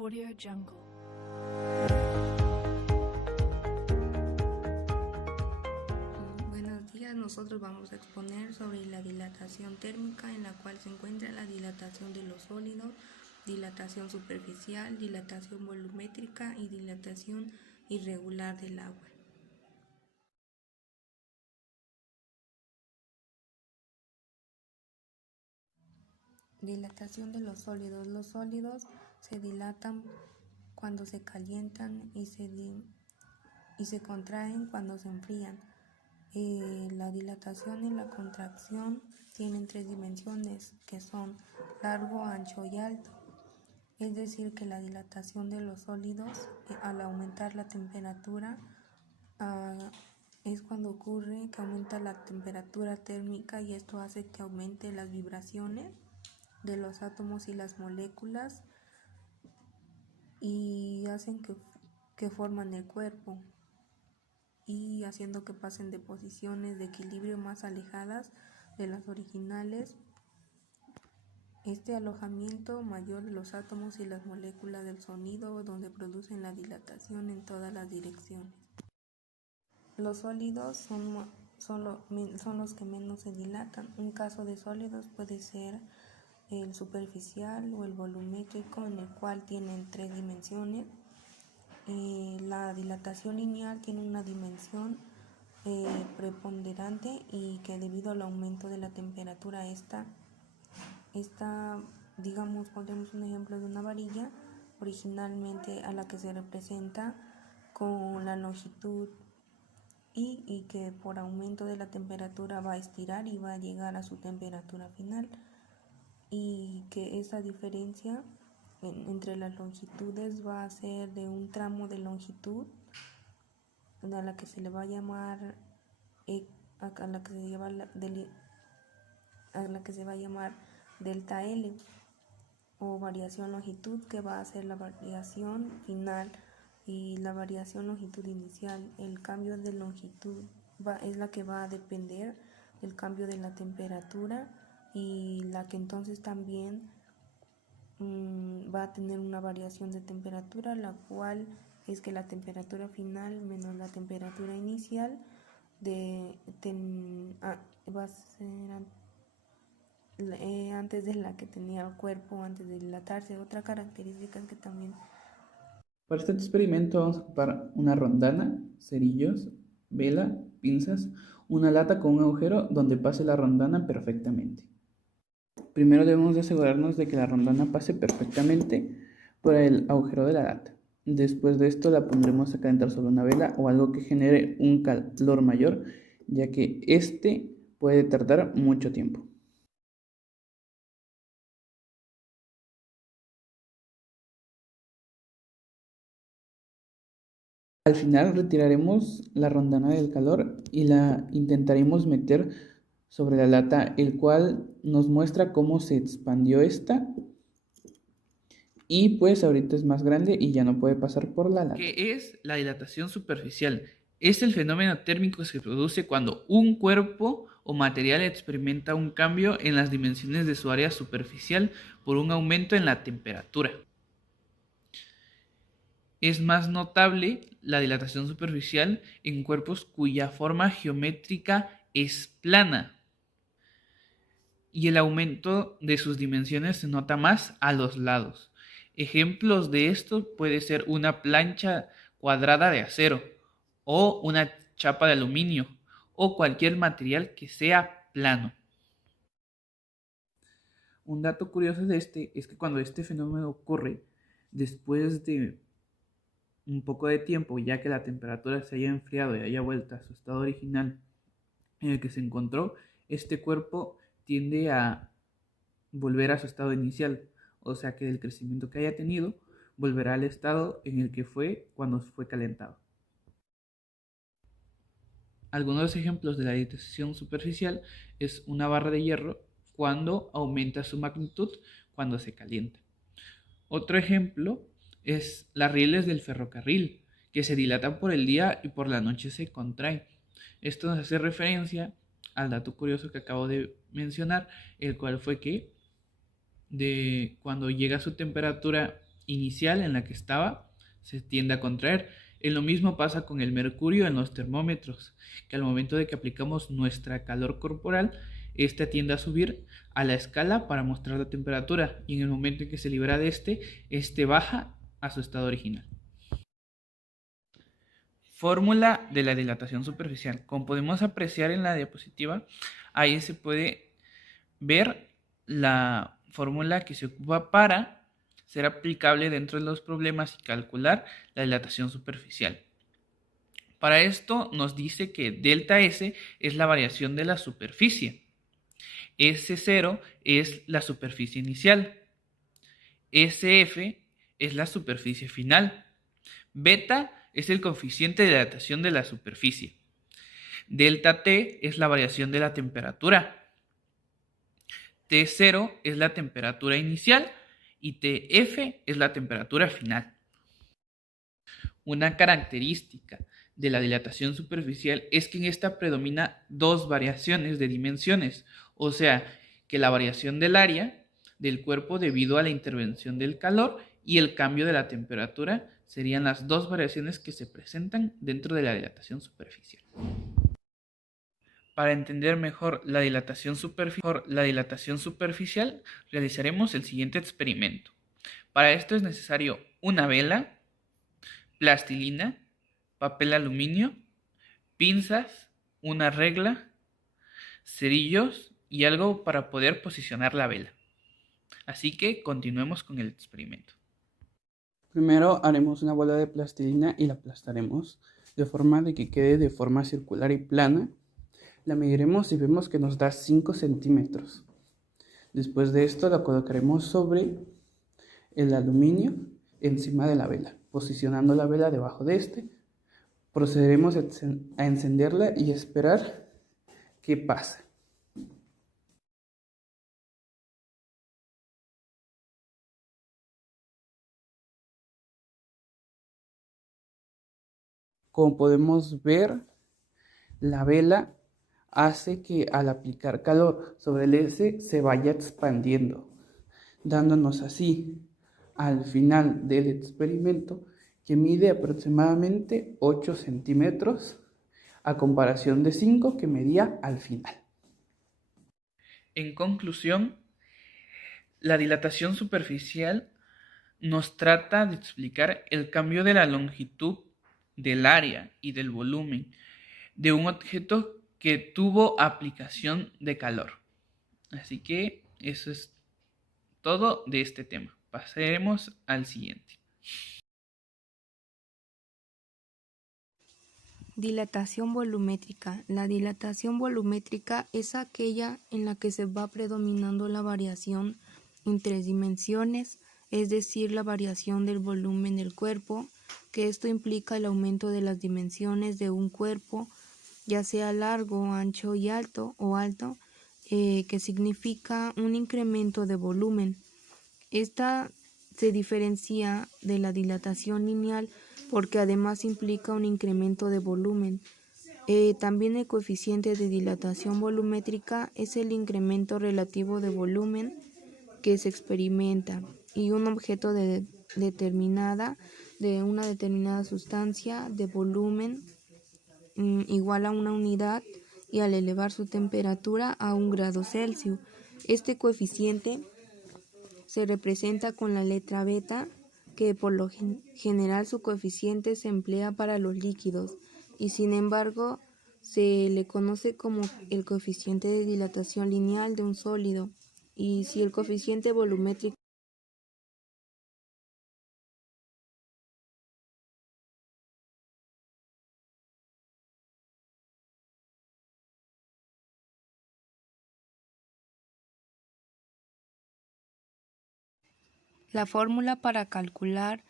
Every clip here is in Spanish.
Audio Jungle. Buenos días, nosotros vamos a exponer sobre la dilatación térmica, en la cual se encuentra la dilatación de los sólidos, dilatación superficial, dilatación volumétrica y dilatación irregular del agua. Dilatación de los sólidos. Los sólidos se dilatan cuando se calientan y se contraen cuando se enfrían. La dilatación y la contracción tienen tres dimensiones, que son largo, ancho y alto. Es decir, que la dilatación de los sólidos, al aumentar la temperatura, es cuando ocurre que aumenta la temperatura térmica, y esto hace que aumente las vibraciones de los átomos y las moléculas y hacen que forman el cuerpo, y haciendo que pasen de posiciones de equilibrio más alejadas de las originales. Este alojamiento mayor de los átomos y las moléculas del sonido, donde producen la dilatación en todas las direcciones. Los sólidos son los que menos se dilatan. Un caso de sólidos puede ser el superficial o el volumétrico, en el cual tienen tres dimensiones. La dilatación lineal tiene una dimensión preponderante, y que debido al aumento de la temperatura esta, digamos, pondremos un ejemplo de una varilla originalmente a la que se representa con la longitud y que por aumento de la temperatura va a estirar y va a llegar a su temperatura final, y que esa diferencia entre las longitudes va a ser de un tramo de longitud a la que se le va a llamar a la que se va a llamar delta L, o variación longitud, que va a ser la variación final, y la variación longitud inicial. El cambio de longitud es la que va a depender del cambio de la temperatura, y la que entonces también va a tener una variación de temperatura, la cual es que la temperatura final menos la temperatura inicial va a ser antes de la que tenía el cuerpo antes de dilatarse. Otra característica es que también... Para este experimento vamos a ocupar una rondana, cerillos, vela, pinzas, una lata con un agujero donde pase la rondana perfectamente. Primero debemos de asegurarnos de que la rondana pase perfectamente por el agujero de la lata. Después de esto la pondremos a calentar sobre una vela o algo que genere un calor mayor, ya que este puede tardar mucho tiempo. Al final retiraremos la rondana del calor y la intentaremos meter sobre la lata, el cual nos muestra cómo se expandió esta, y pues ahorita es más grande y ya no puede pasar por la lata. ¿Qué es la dilatación superficial? Es el fenómeno térmico que se produce cuando un cuerpo o material experimenta un cambio en las dimensiones de su área superficial por un aumento en la temperatura. Es más notable la dilatación superficial en cuerpos cuya forma geométrica es plana, y el aumento de sus dimensiones se nota más a los lados. Ejemplos de esto puede ser una plancha cuadrada de acero, o una chapa de aluminio, o cualquier material que sea plano. Un dato curioso de este es que cuando este fenómeno ocurre después de un poco de tiempo, ya que la temperatura se haya enfriado y haya vuelto a su estado original en el que se encontró, este cuerpo tiende a volver a su estado inicial, o sea que del crecimiento que haya tenido volverá al estado en el que fue cuando fue calentado. Algunos ejemplos de la dilatación superficial es una barra de hierro cuando aumenta su magnitud cuando se calienta. Otro ejemplo es las rieles del ferrocarril, que se dilatan por el día y por la noche se contraen. Esto nos hace referencia al dato curioso que acabo de mencionar, el cual fue que cuando llega a su temperatura inicial en la que estaba se tiende a contraer. Lo mismo pasa con el mercurio en los termómetros, que al momento de que aplicamos nuestra calor corporal, esta tiende a subir a la escala para mostrar la temperatura, y en el momento en que se libera de este baja a su estado original. Fórmula de la dilatación superficial. Como podemos apreciar en la diapositiva, ahí se puede ver la fórmula que se ocupa para ser aplicable dentro de los problemas y calcular la dilatación superficial. Para esto nos dice que delta S es la variación de la superficie. S0 es la superficie inicial. SF es la superficie final. Beta es el coeficiente de dilatación de la superficie. Delta T es la variación de la temperatura. T0 es la temperatura inicial y TF es la temperatura final. Una característica de la dilatación superficial es que en esta predomina dos variaciones de dimensiones, o sea, que la variación del área del cuerpo debido a la intervención del calor y el cambio de la temperatura serían las dos variaciones que se presentan dentro de la dilatación superficial. Para entender mejor la dilatación superficial, realizaremos el siguiente experimento. Para esto es necesario una vela, plastilina, papel aluminio, pinzas, una regla, cerillos y algo para poder posicionar la vela. Así que continuemos con el experimento. Primero haremos una bola de plastilina y la aplastaremos de forma de que quede de forma circular y plana. La mediremos y vemos que nos da 5 centímetros. Después de esto la colocaremos sobre el aluminio encima de la vela, posicionando la vela debajo de este. Procederemos a encenderla y esperar que pase. Como podemos ver, la vela hace que al aplicar calor sobre el S se vaya expandiendo, dándonos así al final del experimento que mide aproximadamente 8 centímetros a comparación de 5 que medía al final. En conclusión, la dilatación superficial nos trata de explicar el cambio de la longitud del área y del volumen de un objeto que tuvo aplicación de calor. Así que eso es todo de este tema. Pasaremos al siguiente. Dilatación volumétrica. La dilatación volumétrica es aquella en la que se va predominando la variación en tres dimensiones, es decir, la variación del volumen del cuerpo, que esto implica el aumento de las dimensiones de un cuerpo, ya sea largo, ancho y alto o alto, que significa un incremento de volumen. Esta se diferencia de la dilatación lineal porque además implica un incremento de volumen. También el coeficiente de dilatación volumétrica es el incremento relativo de volumen que se experimenta y un objeto de una determinada sustancia de volumen igual a una unidad y al elevar su temperatura a 1 grado Celsius. Este coeficiente se representa con la letra beta, que por lo general su coeficiente se emplea para los líquidos y sin embargo se le conoce como el coeficiente de dilatación lineal de un sólido, y si el coeficiente volumétrico La fórmula para calcular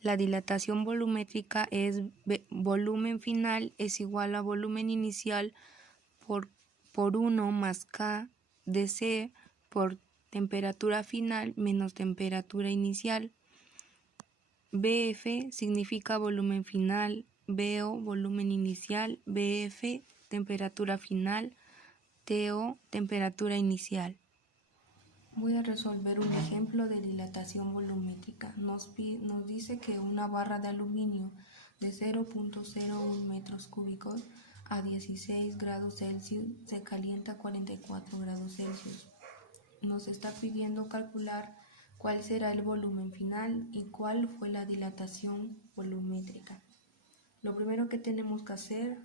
la dilatación volumétrica es volumen final es igual a volumen inicial por 1 más K de C por temperatura final menos temperatura inicial. BF significa volumen final, BO volumen inicial, BF temperatura final, TO temperatura inicial. Voy a resolver un ejemplo de dilatación volumétrica. Nos dice que una barra de aluminio de 0.01 metros cúbicos a 16 grados Celsius se calienta a 44 grados Celsius. Nos está pidiendo calcular cuál será el volumen final y cuál fue la dilatación volumétrica. Lo primero que tenemos que hacer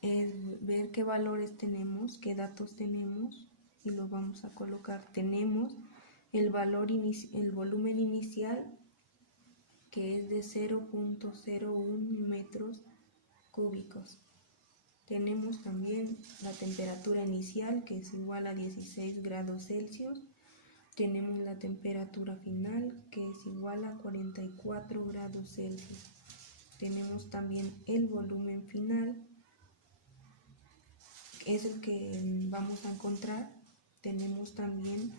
es ver qué valores tenemos, qué datos tenemos y los vamos a colocar. Tenemos el volumen inicial, que es de 0.01 metros cúbicos. Tenemos también la temperatura inicial, que es igual a 16 grados Celsius. Tenemos la temperatura final, que es igual a 44 grados Celsius. Tenemos también el volumen final, que es el que vamos a encontrar. Tenemos también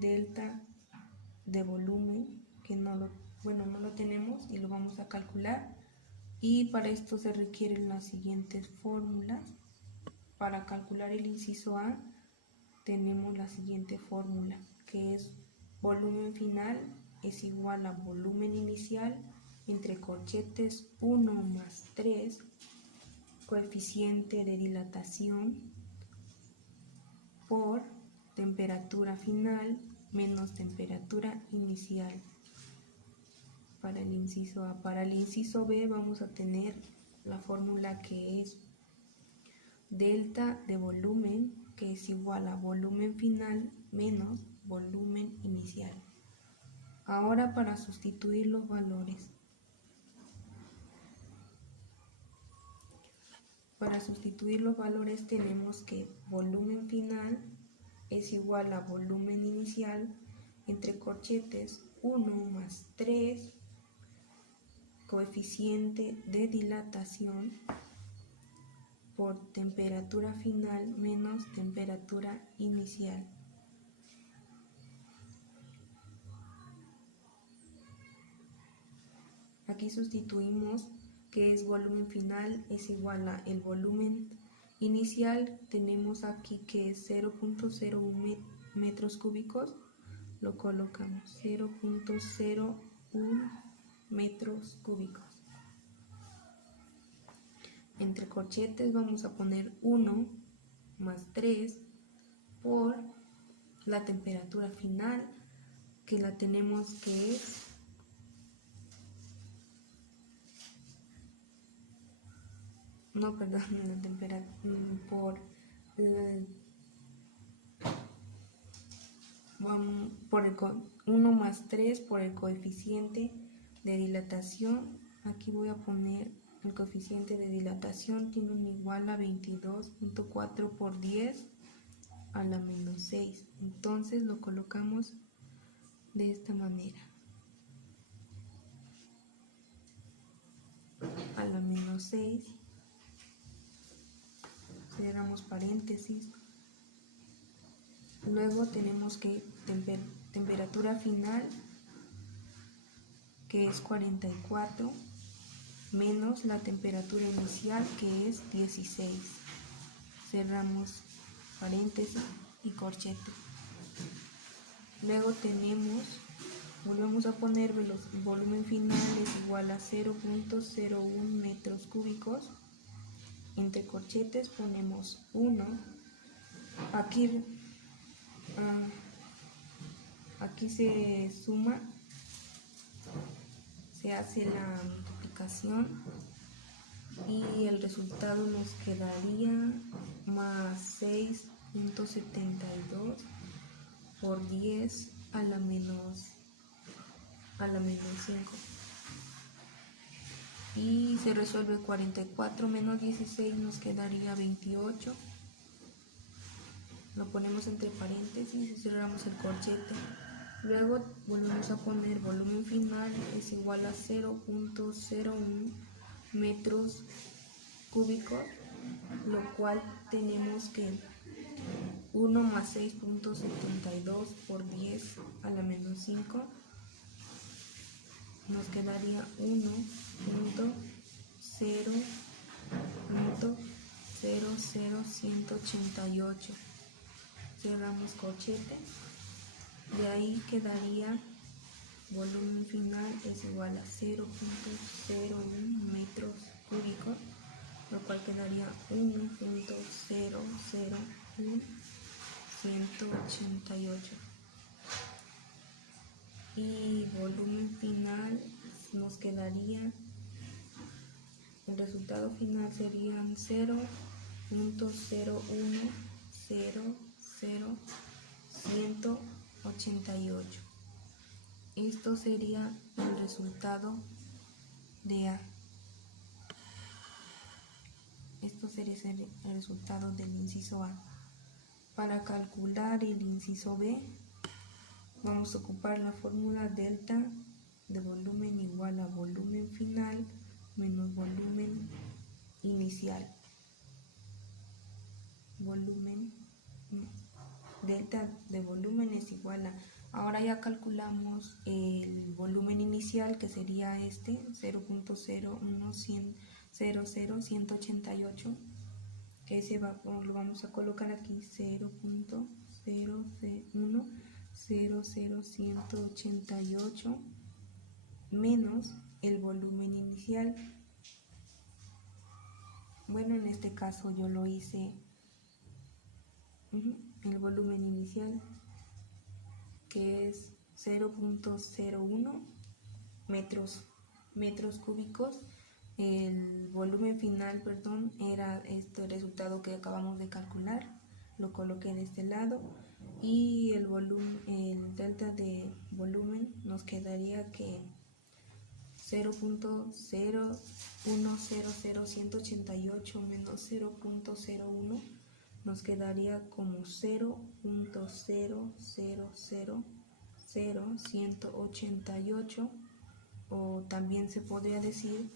delta de volumen, que no lo tenemos y lo vamos a calcular. Y para esto se requieren las siguientes fórmulas. Para calcular el inciso A tenemos la siguiente fórmula, que es volumen final es igual a volumen inicial entre corchetes 1 más 3, coeficiente de dilatación, por temperatura final menos temperatura inicial. Para el inciso A. Para el inciso B vamos a tener la fórmula, que es delta de volumen, que es igual a volumen final menos volumen inicial. Ahora, para sustituir los valores. Para sustituir los valores tenemos que volumen final es igual a volumen inicial entre corchetes 1 más 3, coeficiente de dilatación, por temperatura final menos temperatura inicial. Aquí sustituimos que es volumen final es igual a el volumen inicial. Tenemos aquí que es 0.01 metros cúbicos. Lo colocamos 0.01 metros cúbicos. Entre corchetes vamos a poner 1 más 3 por la temperatura final, que la tenemos que es la temperatura por el 1 más 3 por el coeficiente de dilatación. Aquí voy a poner el coeficiente de dilatación, tiene un igual a 22.4 por 10 a la menos 6. Entonces lo colocamos de esta manera: a la menos 6, cerramos paréntesis. Luego tenemos que temperatura final, que es 44, menos la temperatura inicial, que es 16. Cerramos paréntesis y corchete. Luego volvemos a poner el volumen final es igual a 0.01 metros cúbicos. Entre corchetes ponemos 1. Aquí se suma, se hace la multiplicación y el resultado nos quedaría más 6.72 por 10 a la menos 5. Y se resuelve 44 menos 16, nos quedaría 28. Lo ponemos entre paréntesis y cerramos el corchete. Luego volvemos a poner volumen final es igual a 0.01 metros cúbicos, lo cual tenemos que 1 más 6.72 por 10 a la menos 5, nos quedaría 0,188. Cerramos corchete. De ahí quedaría volumen final es igual a 0,01 metros cúbicos, lo cual quedaría 1,001,188. Y volumen final nos quedaría, el resultado final serían 0,0100188. Esto sería el resultado de A. Esto sería el resultado del inciso A. Para calcular el inciso B, vamos a ocupar la fórmula delta de volumen igual a volumen final menos volumen inicial. Delta de volumen es igual a, ahora ya calculamos el volumen inicial, que sería este 0,00188, que lo vamos a colocar aquí 0,00188 menos el volumen inicial. Bueno, en este caso yo lo hice el volumen inicial, que es 0,01 metros cúbicos. El volumen final, era este resultado que acabamos de calcular, lo coloqué de este lado, y el delta de volumen nos quedaría que 0,0100188 menos 0,01 nos quedaría como 0,0000188, o también se podría decir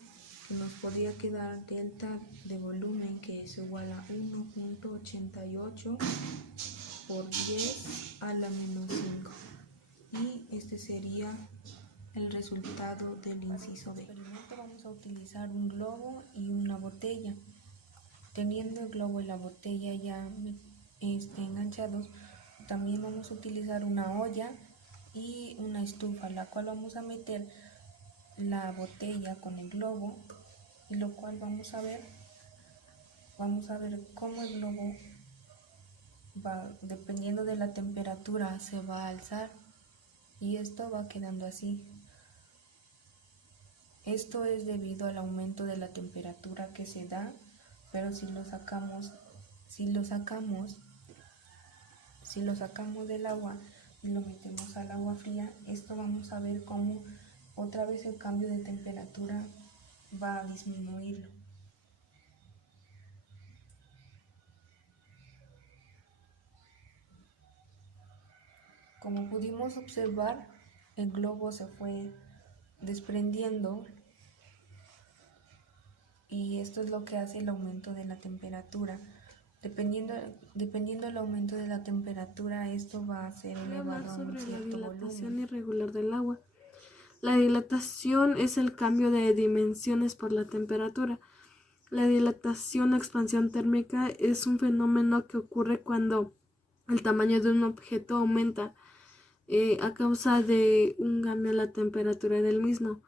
que nos podría quedar delta de volumen, que es igual a 1,88 por 10 a la menos 5. Y este sería el resultado del inciso B. Vamos a utilizar un globo y una botella. Teniendo el globo y la botella ya enganchados, también vamos a utilizar una olla y una estufa, la cual vamos a meter la botella con el globo, y lo cual vamos a ver cómo el globo va, dependiendo de la temperatura, se va a alzar, y esto va quedando así. Esto es debido al aumento de la temperatura que se da, pero si lo sacamos del agua y lo metemos al agua fría, esto vamos a ver cómo otra vez el cambio de temperatura va a disminuirlo. Como pudimos observar, el globo se fue desprendiendo, y esto es lo que hace el aumento de la temperatura. Dependiendo del aumento de la temperatura, esto va a ser elevado a un cierto volumen. La dilatación irregular del agua. La dilatación es el cambio de dimensiones por la temperatura. La dilatación o expansión térmica es un fenómeno que ocurre cuando el tamaño de un objeto aumenta a causa de un cambio en la temperatura del mismo.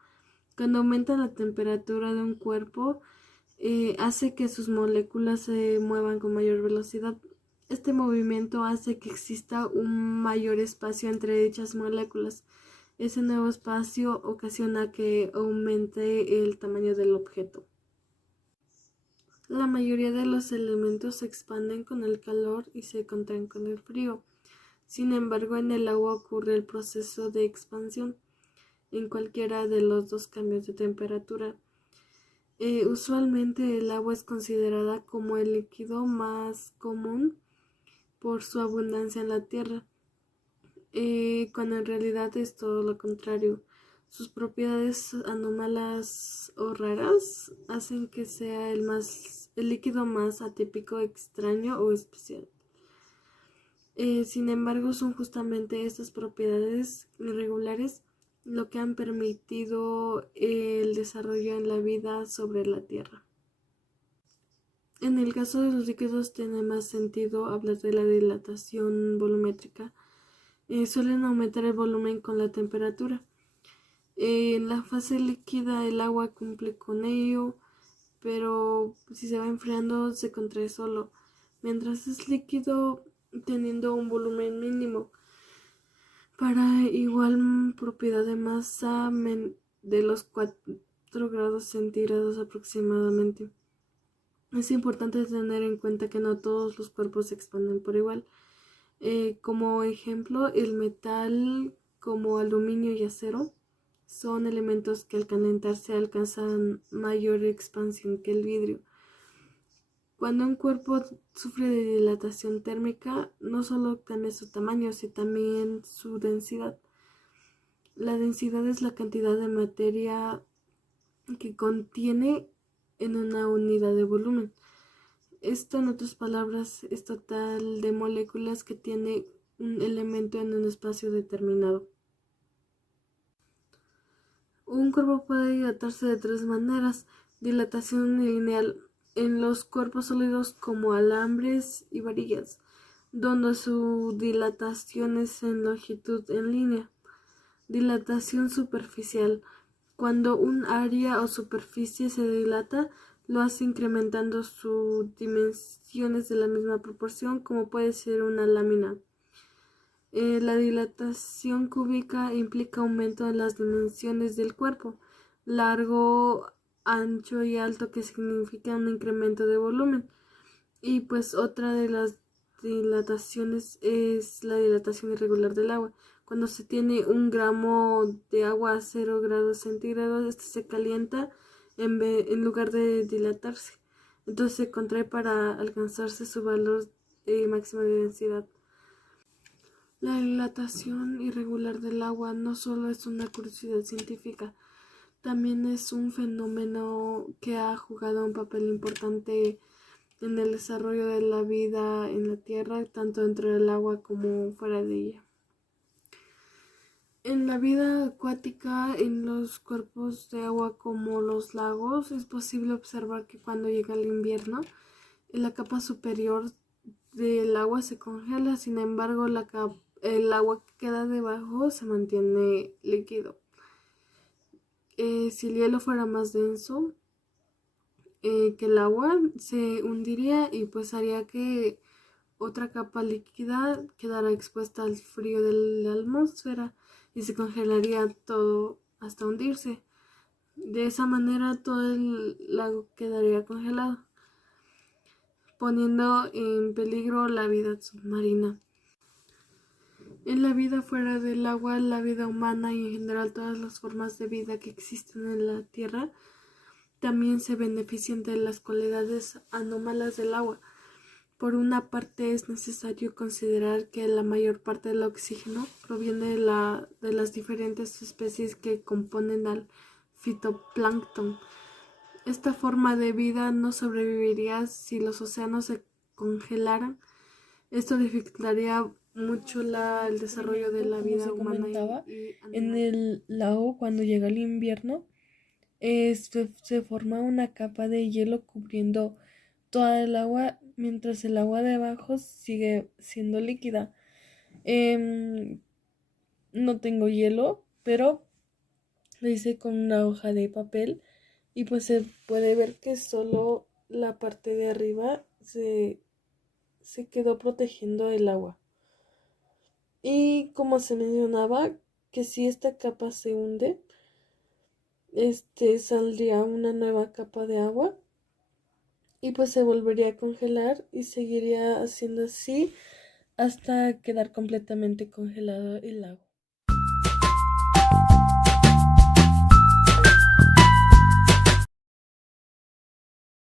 Cuando aumenta la temperatura de un cuerpo, hace que sus moléculas se muevan con mayor velocidad. Este movimiento hace que exista un mayor espacio entre dichas moléculas. Ese nuevo espacio ocasiona que aumente el tamaño del objeto. La mayoría de los elementos se expanden con el calor y se contraen con el frío. Sin embargo, en el agua ocurre el proceso de expansión en cualquiera de los dos cambios de temperatura. Usualmente el agua es considerada como el líquido más común por su abundancia en la Tierra, cuando en realidad es todo lo contrario. Sus propiedades anómalas o raras hacen que sea el líquido más atípico, extraño o especial. Sin embargo, son justamente estas propiedades irregulares lo que han permitido el desarrollo en la vida sobre la Tierra. En el caso de los líquidos tiene más sentido hablar de la dilatación volumétrica. Suelen aumentar el volumen con la temperatura. En la fase líquida el agua cumple con ello, pero si se va enfriando se contrae solo, mientras es líquido teniendo un volumen mínimo. Para igual propiedad de masa de los 4 grados centígrados aproximadamente. Es importante tener en cuenta que no todos los cuerpos se expanden por igual. Como ejemplo, el metal como aluminio y acero son elementos que al calentarse alcanzan mayor expansión que el vidrio. Cuando un cuerpo sufre de dilatación térmica, no solo cambia su tamaño, sino también su densidad. La densidad es la cantidad de materia que contiene en una unidad de volumen. Esto, en otras palabras, es total de moléculas que tiene un elemento en un espacio determinado. Un cuerpo puede dilatarse de 3 maneras. Dilatación lineal en los cuerpos sólidos como alambres y varillas, donde su dilatación es en longitud en línea. Dilatación superficial. Cuando un área o superficie se dilata, lo hace incrementando sus dimensiones de la misma proporción, como puede ser una lámina. La dilatación cúbica implica aumento de las dimensiones del cuerpo, largo, ancho y alto, que significa un incremento de volumen. Y pues otra de las dilataciones es la dilatación irregular del agua. Cuando se tiene 1 gramo de agua a 0 grados centígrados, este se calienta en lugar de dilatarse. Entonces se contrae para alcanzarse su valor máximo de densidad. La dilatación irregular del agua no solo es una curiosidad científica, también es un fenómeno que ha jugado un papel importante en el desarrollo de la vida en la Tierra, tanto dentro del agua como fuera de ella. En la vida acuática, en los cuerpos de agua como los lagos, es posible observar que cuando llega el invierno, la capa superior del agua se congela, sin embargo, el agua que queda debajo se mantiene líquido. Si el hielo fuera más denso que el agua, se hundiría y pues haría que otra capa líquida quedara expuesta al frío de la atmósfera y se congelaría todo hasta hundirse. De esa manera todo el lago quedaría congelado, poniendo en peligro la vida submarina. En la vida fuera del agua, la vida humana y en general todas las formas de vida que existen en la Tierra también se benefician de las cualidades anómalas del agua. Por una parte, es necesario considerar que la mayor parte del oxígeno proviene de las diferentes especies que componen al fitoplancton. Esta forma de vida no sobreviviría si los océanos se congelaran. Esto dificultaría mucho el desarrollo de la vida humana y en el lago, cuando llega el invierno, se forma una capa de hielo cubriendo toda el agua, mientras el agua de abajo sigue siendo líquida. No tengo hielo, pero lo hice con una hoja de papel y pues se puede ver que solo la parte de arriba se quedó protegiendo el agua. Y como se mencionaba, que si esta capa se hunde, saldría una nueva capa de agua y pues se volvería a congelar y seguiría haciendo así hasta quedar completamente congelado el lago.